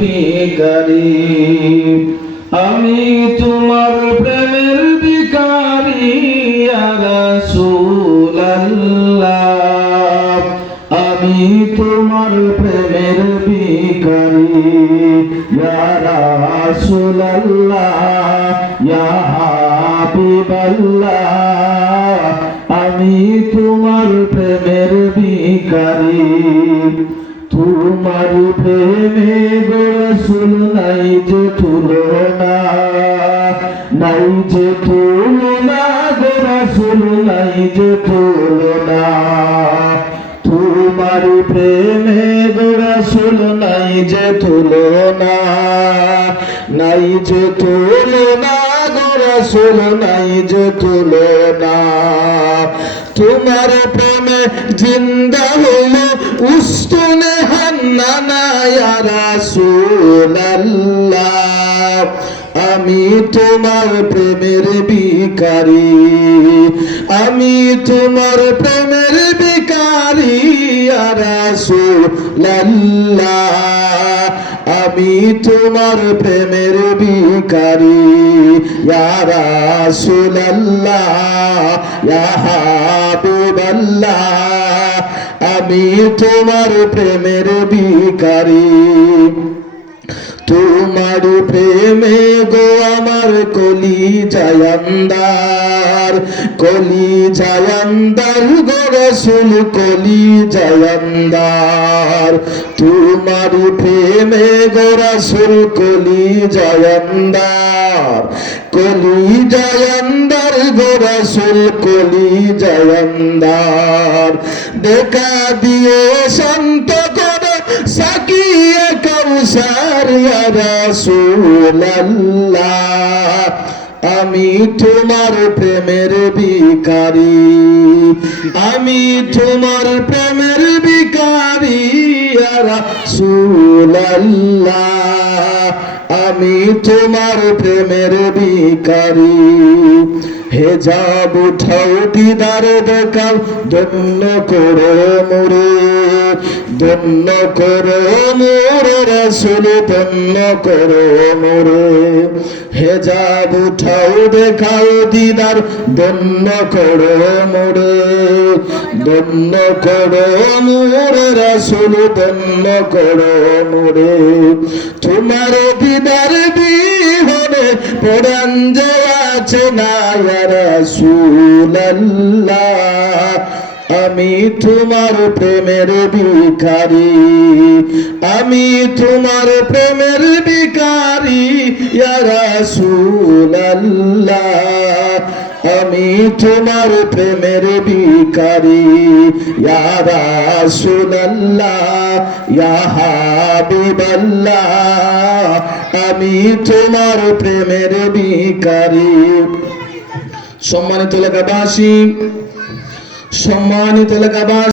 ভিখারি, আমি তোমার প্রেমের ভিখারি ইয়া রাসূলুল্লাহ, আমি তোমার প্রেমের ভিখারি ইয়া রাসূলুল্লাহ, ইয়া হাবিবাল্লাহ, আমি তোমার প্রেমের ভিখারি। তোমার প্রেমে গো রাসূল নাই যে তুলনা, নাই যে তুলনা গো রাসূল, নাই যে তুলনা। তোমার প্রেমে গো রাসূল নাই যে তুলনা, নাই যে তুলনা গো রাসূল, নাই যে তুলনা। তোমার প্রেমে জিন্দা হলো উস্তুনে হান্নানা ইয়া রাসূলুল্লাহ, আমি তোমার প্রেমের ভিখারি, আমি তোমার প্রেমের ভিখারি ইয়া রাসূলুল্লাহ, আমি তোমার প্রেমের ভিখারি ইয়া রাসূলুল্লাহ, ইয়া হাবিবাল্লাহ, আমি তোমার প্রেমের ভিখারি। তোমার প্রেমে গো আমার কলিজায় আন্দার, কলিজায় আন্দার গো রাসূল, কলিজায় আন্দার। তোমার প্রেমে গো রাসূল কলিজায় আন্দার, কলিজায় আন্দার গো রাসূল, কলিজায় আন্দার। দেখা দিয়ে শান্ত করো সাকিয়ে কাউসার ইয়া রাসূলুল্লাহ, আমি তোমার প্রেমের ভিখারি, আমি তোমার প্রেমের ভিখারি ইয়া রাসূলুল্লাহ, আমি তোমার প্রেমের ভিখারি। হেজাব উঠাও দিদার দেখাও, ধন্য করো মোরে, ধন্য করো মোরে রাসূল, ধন্য করো মোরে। হেজাব উঠাও দেখাও দিদার, ধন্য করো মোরে, ধন্য করো মোরে রাসূল, ধন্য করো মোরে। তোমার দিদার বিহনে পরাণ যে আছে না ইয়া রাসূলুল্লাহ, আমি তোমার প্রেমের ভিখারি, আমি তোমার প্রেমের ভিখারি ইয়া রাসূলুল্লাহ, আমি তোমার প্রেমের ভিখারি ইয়া রাসূলুল্লাহ, ইয়া হাবিবাল্লাহ, আমি তোমার প্রেমের ভিখারি। সম্মানিত এলাকাবাসী, সম্মানিত এলাকাবাসী,